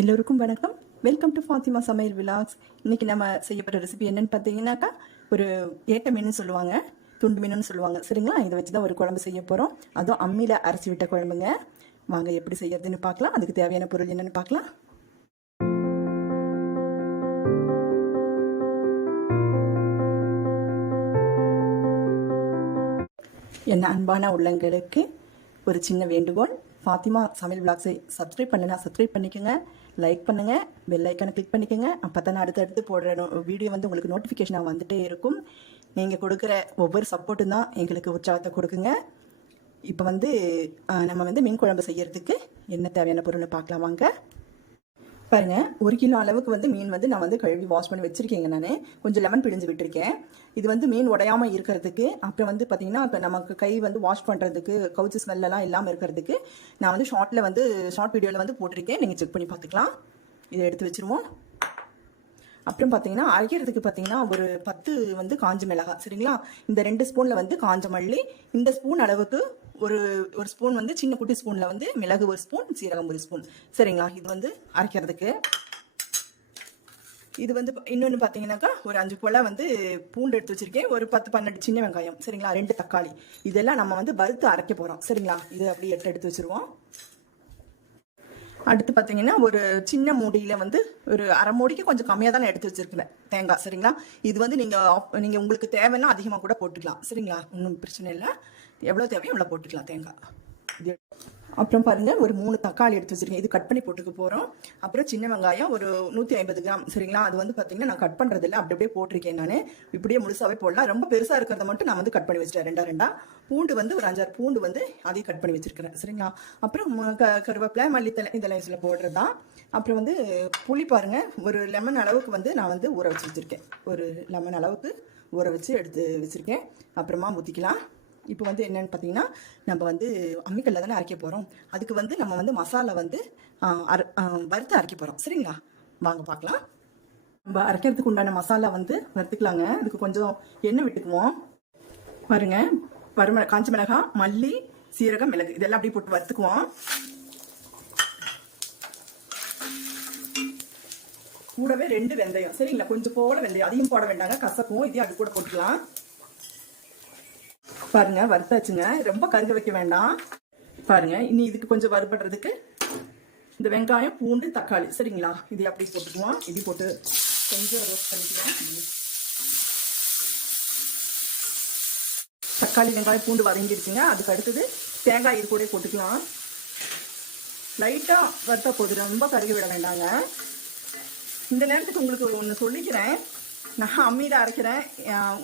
எல்லோருக்கும் வணக்கம். Welcome to Fathima சமையல் விலாக்ஸ். இன்னைக்கு நம்ம செய்யப்படுற ரெசிபி என்னன்னு பார்த்தீங்கன்னாக்கா, ஒரு ஏட்ட மீன் சொல்லுவாங்க, துண்டு மீனுன்னு சொல்லுவாங்க. சரிங்களா? இதை வச்சு தான் ஒரு குழம்பு செய்ய போகிறோம். அதுவும் அம்மியில் அரைச்சி விட்ட குழம்புங்க. வாங்க எப்படி செய்யறதுன்னு பார்க்கலாம். அதுக்கு தேவையான பொருள் என்னென்னு பார்க்கலாம். என் அன்பான உள்ளங்களுக்கு ஒரு சின்ன வேண்டுகோள். ஃபாத்திமா சமையல் விலாக்ஸை சப்ஸ்கிரைப் பண்ணலாம், சப்ஸ்கிரைப் பண்ணிக்கோங்க, லைக் பண்ணுங்கள், பெல் ஐக்கானை கிளிக் பண்ணிக்கோங்க. அப்போ தான் அடுத்தடுத்து போடுற வீடியோ வந்து உங்களுக்கு நோட்டிஃபிகேஷனாக வந்துகிட்டே இருக்கும். நீங்கள் கொடுக்குற ஒவ்வொரு சப்போர்ட்டும் தான் எங்களுக்கு உற்சாகத்தை கொடுக்குங்க. இப்போ வந்து நம்ம வந்து மீன் குழம்பு செய்யறதுக்கு என்ன தேவையான பொருள்னு பார்க்கலாம் வாங்க. பாருங்கள், 1 கிலோ அளவுக்கு வந்து மீன் வந்து நான் வந்து கழுவி வாஷ் பண்ணி வச்சுருக்கேங்க. நான் கொஞ்சம் லெமன் பிழிஞ்சு விட்டுருக்கேன். இது வந்து மீன் உடையாமல் இருக்கிறதுக்கு, அப்புறம் வந்து பார்த்திங்கன்னா இப்போ நமக்கு கை வந்து வாஷ் பண்ணுறதுக்கு கவுச்சி ஸ்மெல்லாம் இல்லாமல் இருக்கிறதுக்கு நான் வந்து ஷார்ட் வீடியோவில் வந்து போட்டிருக்கேன். நீங்கள் செக் பண்ணி பார்த்துக்கலாம். இதை எடுத்து வச்சுருவோம். அப்புறம் பார்த்தீங்கன்னா அரைக்கிறதுக்கு பார்த்தீங்கன்னா ஒரு 10 வந்து காஞ்ச மிளகாய். சரிங்களா? இந்த 2 ஸ்பூனில் வந்து காஞ்ச மல்லி, இந்த ஸ்பூன் அளவுக்கு ஒரு ஸ்பூன் வந்து சின்ன குட்டி ஸ்பூனில் வந்து மிளகு 1 ஸ்பூன், சீரகம் 1 ஸ்பூன். சரிங்களா? இது வந்து அரைக்கிறதுக்கு. இது வந்து இன்னொன்று பார்த்தீங்கன்னாக்கா ஒரு 5 போல வந்து பூண்டு எடுத்து வச்சுருக்கேன், ஒரு 10-12 சின்ன வெங்காயம். சரிங்களா? 2 தக்காளி. இதெல்லாம் நம்ம வந்து வறுத்து அரைக்க போகிறோம். சரிங்களா? இது அப்படியே எடுத்து வச்சுருவோம். அடுத்து பார்த்தீங்கன்னா ஒரு சின்ன மூடியில் வந்து ஒரு அரை மூடிக்கு கொஞ்சம் கம்மியாக தான் எடுத்து வச்சுருக்கேன் தேங்காய். சரிங்களா? இது வந்து நீங்கள் உங்களுக்கு தேவைன்னா அதிகமாக கூட போட்டுக்கலாம். சரிங்களா? ஒன்றும் பிரச்சனை இல்லை. எவ்வளோ தேவையோ அவ்வளோ போட்டுக்கலாம் தேங்காய். இது அப்புறம் பாருங்கள், ஒரு 3 தக்காளி எடுத்து வச்சுருக்கேன். இது கட் பண்ணி போட்டுக்க போகிறோம். அப்புறம் சின்ன வெங்காயம் ஒரு 150 கிராம். சரிங்களா? அது வந்து பார்த்தீங்கன்னா நான் கட் பண்ணுறதில்ல, அப்படியே போட்டிருக்கேன். நான் இப்படியே முழுசாகவே போடலாம். ரொம்ப பெருசாக இருக்கிறத மட்டும் நான் வந்து கட் பண்ணி வச்சுட்டேன். ரெண்டா பூண்டு வந்து ஒரு 5-6 பூண்டு வந்து அதையும் கட் பண்ணி வச்சுருக்கிறேன். சரிங்களா? அப்புறம் கருவேப்பிலை, மல்லித்தலை இதெல்லாம் இதில் போடுறது தான். அப்புறம் வந்து புளி பாருங்கள், ஒரு லெமன் அளவுக்கு வந்து நான் வந்து ஊற வச்சுருக்கேன். ஒரு லெமன் அளவுக்கு ஊற வச்சு எடுத்து வச்சுருக்கேன். அப்புறமா ஊற்றிக்கலாம். இப்போ வந்து என்னென்னு பார்த்தீங்கன்னா, நம்ம வந்து அம்மிக்கல்ல தானே அரைக்க போகிறோம். அதுக்கு வந்து நம்ம வந்து மசாலா வந்து வறுத்து அரைக்க போகிறோம். சரிங்களா? வாங்க பார்க்கலாம். நம்ம அரைக்கிறதுக்கு உண்டான மசாலா வந்து வறுத்துக்கலாங்க. அதுக்கு கொஞ்சம் எண்ணெய் விட்டுக்குவோம். பாருங்க, காஞ்ச மிளகாய், மல்லி, சீரகம், மிளகு இதெல்லாம் அப்படியே போட்டு வறுத்துக்குவோம். கூடவே 2 வெந்தயம். சரிங்களா? கொஞ்சம் போல வெந்தயம், அதையும் போட வேண்டாங்க, கசக்கும். இதையும் அது கூட போட்டுக்கலாம். பாருங்க, வறுத்தாச்சுங்க. ரொம்ப கருக வைக்க வேண்டாம். பாருங்க, இனி இதுக்கு கொஞ்சம் வறுபடுறதுக்கு இந்த வெங்காயம், பூண்டு, தக்காளி. சரிங்களா? இதை அப்படி போட்டுக்குவோம். இது போட்டு கொஞ்சம் ரோஸ்ட் பண்ணிக்கலாம். தக்காளி, வெங்காயம், பூண்டு வதங்கிடுச்சுங்க. அதுக்கு அடுத்தது தேங்காய் இது கூட போட்டுக்கலாம். லைட்டாக வறுத்தா போதும், ரொம்ப கருக விட வேண்டாங்க. இந்த நேரத்துக்கு உங்களுக்கு ஒன்று சொல்லிக்கிறேன், நான் அம்மியில் அரைக்கிறேன்.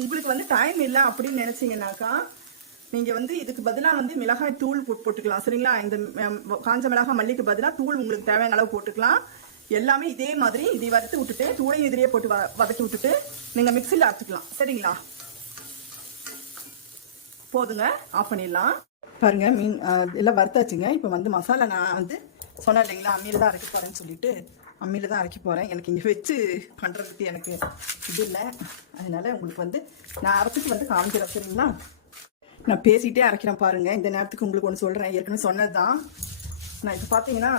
உங்களுக்கு வந்து டைம் இல்லை அப்படின்னு நினச்சிங்கனாக்கா நீங்கள் வந்து இதுக்கு பதிலாக வந்து மிளகாய் தூள் போட்டுக்கலாம். சரிங்களா? இந்த காஞ்ச மிளகாய், மல்லிக்கு பதிலாக தூள் உங்களுக்கு தேவையான அளவு போட்டுக்கலாம். எல்லாமே இதே மாதிரி இதை வறுத்து விட்டுட்டு தூளையும் இதிலேயே போட்டு வதக்கி விட்டுட்டு நீங்கள் மிக்சியில் அரைச்சிக்கலாம். சரிங்களா? போதுங்க, ஆஃப் பண்ணிடலாம். பாருங்க, மீன் எல்லாம் வறுத்தாச்சுங்க. இப்போ வந்து மசாலா நான் வந்து சொன்னேன் இல்லைங்களா, அம்மியில் தான் அரைக்க போகிறேன்னு சொல்லிட்டு அம்மியில் தான் அரைக்க போகிறேன். எனக்கு இங்கே வச்சு பண்ணுறதுக்கு எனக்கு இது இல்லை. அதனால் உங்களுக்கு வந்து நான் அரைச்சிட்டு வந்து காமிக்கிறேன். சரிங்களா? நான் பேசிகிட்டே அரைக்கிறேன் பாருங்கள். இந்த நேரத்துக்கு உங்களுக்கு ஒன்று சொல்கிறேன், ஏற்கனவே சொன்னது தான். நான் இப்போ பார்த்தீங்கன்னா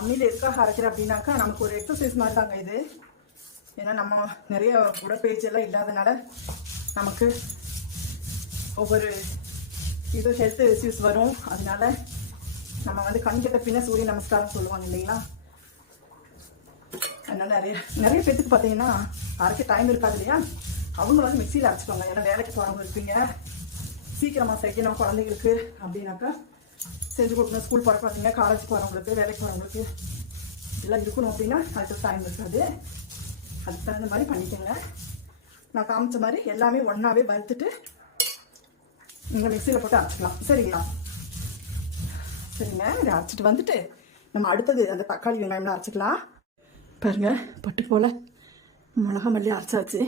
அம்மியில் எதுக்காக அரைக்கிறேன் அப்படின்னாக்கா, நமக்கு ஒரு எக்ஸசைஸ் மாதிரி தாங்க இது. ஏன்னா நம்ம நிறைய உடற்பயிற்சியெல்லாம் இல்லாதனால நமக்கு ஒவ்வொரு இது ஹெல்த் இஷ்யூஸ் வரும். அதனால நம்ம வந்து கண்கிட்ட பின்ன சூரிய நமஸ்காரம் சொல்லுவாங்க இல்லைங்களா? அதனால் நிறைய பேத்துக்கு பார்த்தீங்கன்னா அரைக்க டைம் இருக்காது இல்லையா? அவங்க வந்து மிக்சியில் அரைச்சிக்கோங்க. ஏன்னா வேலைக்கு போகிறவங்க இருப்பீங்க, சீக்கிரமாக செய்யணும் குழந்தைங்களுக்கு அப்படின்னாக்கா, செஞ்சு கொடுக்கணும். ஸ்கூல் போகிற பார்த்தீங்கன்னா, காலேஜ் போகிறவங்களுக்கு, வேலைக்கு போகிறவங்களுக்கு எல்லாம் இருக்கணும் அப்படின்னா அதுக்கு டைம் இருக்காது. அதுக்கு தகுந்த மாதிரி பண்ணிக்கோங்க. நான் காமிச்ச மாதிரி எல்லாமே ஒன்றாவே வறுத்துட்டு நீங்கள் மிக்சியில் போட்டு அரைச்சிக்கலாம். சரிங்களா? சரிங்க, இதை அரைச்சிட்டு வந்துட்டு நம்ம அடுத்தது அந்த தக்காளி, வெங்காயம்லாம் அரைச்சிக்கலாம். பாருங்க, பட்டு போல் மிளகா, மல்லி அரைச்சாச்சு.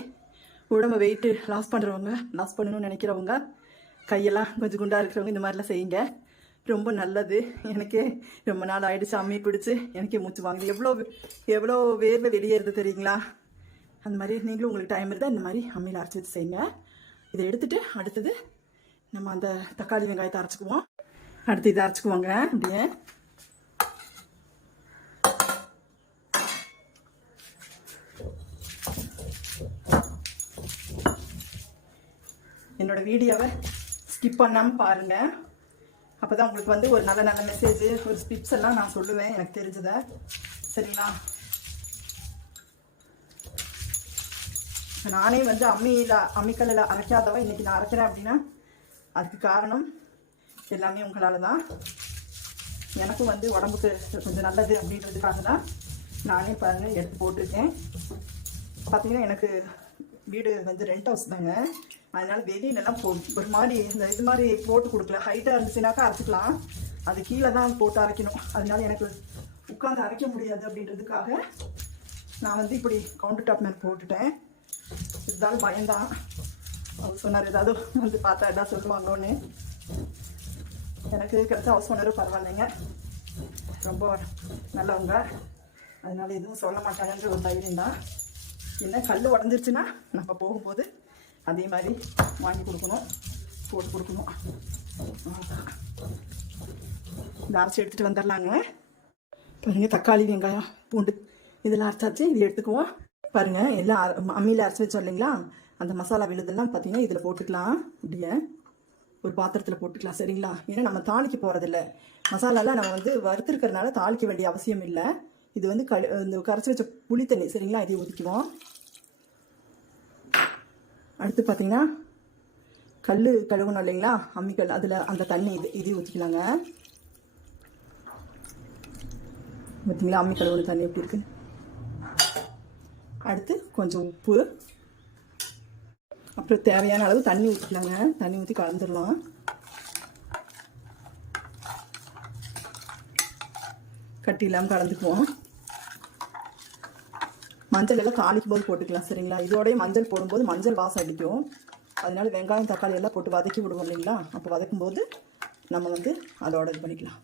உடம்பு வெயிட்டு லாஸ் பண்ணுறவங்க, லாஸ் பண்ணணும்னு நினைக்கிறவங்க, கையெல்லாம் கொஞ்சம் குண்டாக இருக்கிறவங்க இந்த மாதிரிலாம் செய்யுங்க. ரொம்ப நல்லது. எனக்கே ரொம்ப நாள் ஆகிடுச்சு அம்மி பிடிச்சி, எனக்கே மூச்சு வாங்குது. எவ்வளோ வேர்வை வெளியேறுது தெரியுங்களா? அந்த மாதிரி நீங்களும் உங்களுக்கு டைம் இருந்தால் இந்த மாதிரி அம்மியில் அரைச்சி வச்சு செய்யுங்க. இதை எடுத்துகிட்டு அடுத்தது நம்ம அந்த தக்காளி, வெங்காயத்தை அரைச்சிக்குவோம். அடுத்து இதை அரைச்சிக்குவோங்க. அப்படியே என்னோட வீடியோவை ஸ்கிப் பண்ணாமல் பாருங்கள். அப்போ தான் உங்களுக்கு வந்து ஒரு நல்ல நல்ல மெசேஜ், ஒரு டிப்ஸ் எல்லாம் நான் சொல்லுவேன் எனக்கு தெரிஞ்சதை. சரிங்களா? நானே வந்து அம்மிக்கல்லில் அரைக்காதவ இன்னைக்கு நான் அரைக்கிறேன் அப்படின்னா அதுக்கு காரணம் எல்லாமே உங்களால் தான். எனக்கும் வந்து உடம்புக்கு கொஞ்சம் நல்லது அப்படின்றதுக்காக தான் நானே பாருங்கள் எடுத்து போட்டிருக்கேன். பார்த்தீங்கன்னா எனக்கு வீடு வந்து ரெண்ட் ஹவுஸ் தாங்க. அதனால வெளியிலலாம் ஒரு மாதிரி இது மாதிரி போட்டு கொடுக்கல. ஹைட்டாக இருந்துச்சுனாக்கா அரைச்சிக்கலாம், அது கீழே தான் போட்டு அரைக்கணும். அதனால எனக்கு உட்காந்து அரைக்க முடியாது அப்படின்றதுக்காக நான் வந்து இப்படி கவுண்டர் டாப் மேலே போட்டுட்டேன். இருந்தாலும் பயம்தான். அவர் சொன்னார் ஏதாவது வந்து பார்த்தா எதாவது சொல்லுவாங்களோன்னு. எனக்கு கிடைச்ச ஹவுஸ் ஓனரும் பரவாயில்லைங்க, ரொம்ப நல்லவங்க. அதனால எதுவும் சொல்ல மாட்டாங்கன்ற ஒரு தைரியம் தான். என்ன கல் உடஞ்சிருச்சுன்னா நம்ம போகும்போது அதே மாதிரி வாங்கி கொடுக்கணும், போட்டு கொடுக்கணும். இந்த அரைச்சி எடுத்துகிட்டு வந்துடலாங்க. பாருங்கள், தக்காளி வெங்காயம் பூண்டு இதெல்லாம் அரைச்சாச்சு. இது எடுத்துக்குவோம். பாருங்கள், எல்லாம் அம்மியில் அரைச்சி வச்சோம் இல்லைங்களா, அந்த மசாலா விழுதெல்லாம் பார்த்தீங்கன்னா இதில் போட்டுக்கலாம். இப்படியே ஒரு பாத்திரத்தில் போட்டுக்கலாம். சரிங்களா? ஏன்னா நம்ம தாளிக்க போகிறதில்ல. மசாலாலாம் நம்ம வந்து வறுத்துருக்கிறதுனால தாளிக்க வேண்டிய அவசியம் இல்லை. இது வந்து இந்த கரைச்சி வச்ச புளி தண்ணி. சரிங்களா? இதையும் ஊற்றிக்குவோம். அடுத்து பார்த்தீங்கன்னா கல் கழுவணும் இல்லைங்களா, அம்மிக்கல், அதில் அந்த தண்ணி இதையும் ஊற்றிக்கலாங்க. பார்த்தீங்களா அம்மி கழுவுன தண்ணி எப்படி இருக்கு. அடுத்து கொஞ்சம் உப்பு, அப்புறம் தேவையான அளவு தண்ணி ஊற்றிக்கலாங்க. தண்ணி ஊற்றி கலந்துடலாம். கட்டி இல்லாமல் கலந்துக்குவோம். மஞ்சள் எல்லாம் தாளிக்கும் போது போட்டுக்கலாம். சரிங்களா? இதோடய மஞ்சள் போடும்போது மஞ்சள் வாசம் அடிக்கும். அதனால வெங்காயம் தக்காளி எல்லாம் போட்டு வதக்கி விடுவோம் இல்லைங்களா, அப்போ வதக்கும்போது நம்ம வந்து அதோட இது பண்ணிக்கலாம்.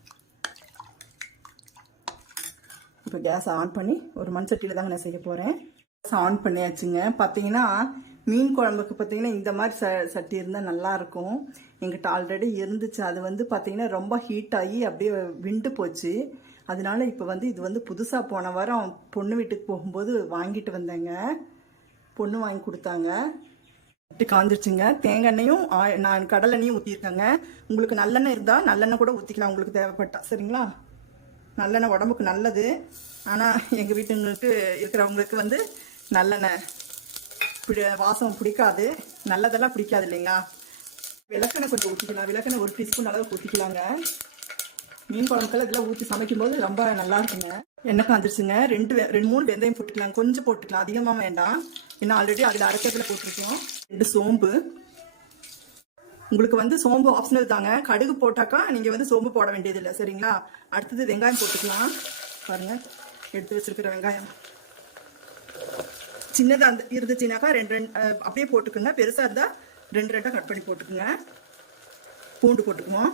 இப்போ கேஸை ஆன் பண்ணி ஒரு மண் சட்டியில் தாங்க நான் செய்ய போகிறேன். கேஸ் ஆன் பண்ணியாச்சுங்க. பார்த்தீங்கன்னா மீன் குழம்புக்கு பார்த்தீங்கன்னா இந்த மாதிரி சட்டி இருந்தால் நல்லாயிருக்கும். எங்கிட்ட ஆல்ரெடி இருந்துச்சு. அது வந்து பார்த்தீங்கன்னா ரொம்ப ஹீட் ஆகி அப்படியே விண்டு போச்சு. அதனால இப்போ வந்து இது வந்து புதுசாக போன வாரம் பொண்ணு வீட்டுக்கு போகும்போது வாங்கிட்டு வந்தேங்க. பொண்ணு வாங்கி கொடுத்தாங்க. காஞ்சிருச்சுங்க. தேங்காய் எண்ணெயும் நான் கடலை எண்ணெயும் ஊற்றிருக்கேங்க. உங்களுக்கு நல்லெண்ணெய் இருந்தால் நல்லெண்ணெய் கூட ஊற்றிக்கலாம் உங்களுக்கு தேவைப்பட்டா. சரிங்களா? நல்லெண்ணெய் உடம்புக்கு நல்லது. ஆனால் எங்கள் வீட்டுங்களுக்கு இருக்கிறவங்களுக்கு வந்து நல்லெண்ணெய் வாசம் பிடிக்காது, நல்லதெல்லாம் பிடிக்காது இல்லைங்களா. விளக்கெண்ணெய் கொஞ்சம் ஊற்றிக்கலாம். விளக்கெண்ணெய் ஒரு டீஸ்பூன் அளவுக்கு ஊற்றிக்கலாங்க. மீன் குழம்புக்கெல்லாம் இதெல்லாம் ஊற்றி சமைக்கும்போது ரொம்ப நல்லா இருக்குங்க. எண்ணெய் காஞ்சிருச்சுங்க. ரெண்டு மூணு வெந்தயம் போட்டுக்கலாம். கொஞ்சம் போட்டுக்கலாம், அதிகமாக வேண்டாம். ஏன்னா ஆல்ரெடி அதில் அரைக்கிறதுல போட்டிருக்கோம். 2 சோம்பு. உங்களுக்கு வந்து சோம்பு ஆப்ஷனல் தாங்க. கடுகு போட்டாக்கா நீங்கள் வந்து சோம்பு போட வேண்டியதில்லை. சரிங்களா? அடுத்தது வெங்காயம் போட்டுக்கலாம். பாருங்கள், எடுத்து வச்சிருக்கிற வெங்காயம் சின்னதாக இருந்துச்சுனாக்கா ரெண்டு அப்படியே போட்டுக்குங்க. பெருசாக இருந்தால் 2 கட் பண்ணி போட்டுக்குங்க. பூண்டு போட்டுக்குவோம்.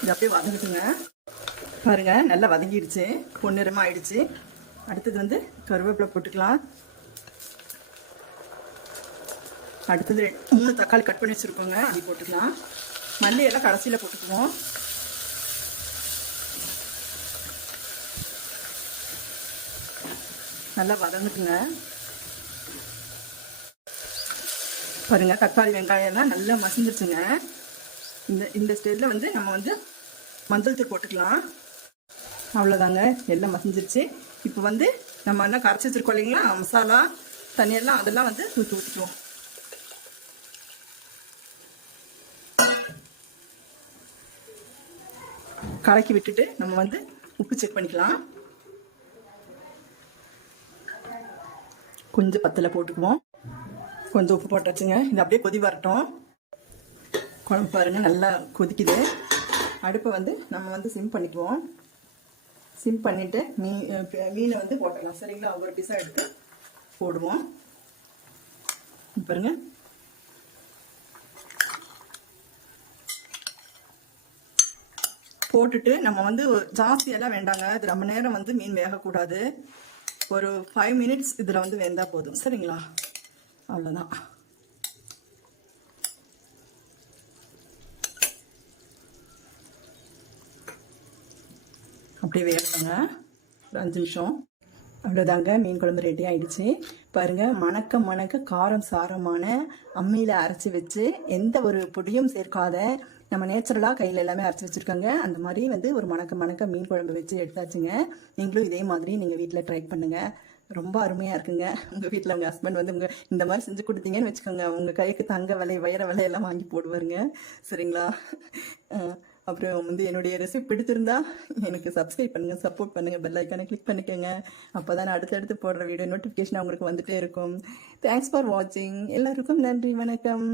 இது அப்படியே வதங்கிட்டுங்க. பாருங்க, நல்லா வதங்கிடுச்சு, பொன்னிறமாக ஆயிடுச்சு. அடுத்தது வந்து கருவேப்பிலை போட்டுக்கலாம். அடுத்தது 3 தக்காளி கட் பண்ணி வச்சுருக்கோங்க, அது போட்டுக்கலாம். மல்லி எல்லாம் கடைசியில் போட்டுக்குவோம். நல்லா வதங்குட்டுங்க. பாருங்க, தக்காளி வெங்காயம் எல்லாம் நல்லா மசிஞ்சிருச்சுங்க. இந்த ஸ்டேஜில் வந்து நம்ம வந்து மஞ்சள் தூள் போட்டுக்கலாம். அவ்வளோதாங்க, எல்லாம் மசிஞ்சிருச்சு. இப்போ வந்து நம்ம என்ன கரைச்சி வச்சுருக்கோம் இல்லைங்களா, மசாலா தண்ணியெல்லாம் அதெல்லாம் வந்து ஊற்றிக்குவோம். கலக்கி விட்டுட்டு நம்ம வந்து உப்பு செக் பண்ணிக்கலாம். கொஞ்சம் பத்தில் போட்டுக்குவோம். கொஞ்சம் உப்பு போட்டாச்சுங்க. இது அப்படியே கொதி வரட்டும். குழம்பு பாருங்கள் நல்லா கொதிக்குது. அடுப்பை வந்து நம்ம வந்து சிம் பண்ணிக்குவோம். சிம் பண்ணிவிட்டு மீனை வந்து போட்டுடலாம். சரிங்களா? ஒவ்வொரு பீஸாக எடுத்து போடுவோம். பாருங்க, போட்டுட்டு நம்ம வந்து ஜாஸ்தியெல்லாம் வேண்டாங்க. இது ரொம்ப நேரம் வந்து மீன் வேகக்கூடாது. ஒரு 5 மினிட்ஸ் இதில் வந்து வெந்தால் போதும். சரிங்களா? அவ்வளோதான். அப்படியே வேகணுங்க ஒரு 5 நிமிஷம். அவ்வளோதாங்க, மீன் குழம்பு ரெடி ஆயிடுச்சு. பாருங்கள், மணக்க மணக்க காரம் சாரமான அம்மியில் அரைச்சி வச்சு எந்த ஒரு பொடியும் சேர்க்காத நம்ம நேச்சுரலாக கையில் எல்லாமே அரைச்சி வச்சுருக்காங்க. அந்த மாதிரி வந்து ஒரு மணக்க மணக்க மீன் குழம்பு வச்சு எடுத்தாச்சுங்க. நீங்களும் இதே மாதிரி நீங்கள் வீட்டில் ட்ரை பண்ணுங்கள். ரொம்ப அருமையாக இருக்குங்க. உங்கள் வீட்டில் உங்கள் ஹஸ்பண்ட் வந்து இந்த மாதிரி செஞ்சு கொடுத்தீங்கன்னு வச்சுக்கோங்க, உங்கள் கைக்கு தங்க விலை வைர விலை எல்லாம் வாங்கி போடுவாருங்க. சரிங்களா? அப்புறம் வந்து என்னுடைய ரெசிபி பிடிச்சிருந்தா எனக்கு சப்ஸ்கிரைப் பண்ணுங்கள், சப்போர்ட் பண்ணுங்கள், பெல் ஐக்கானை கிளிக் பண்ணிக்கோங்க. அப்போ தான் அடுத்தடுத்து போடுற வீடியோ நோட்டிஃபிகேஷன் உங்களுக்கு வந்துகிட்டே இருக்கும். தேங்க்ஸ் ஃபார் வாட்சிங். எல்லாருக்கும் நன்றி, வணக்கம்.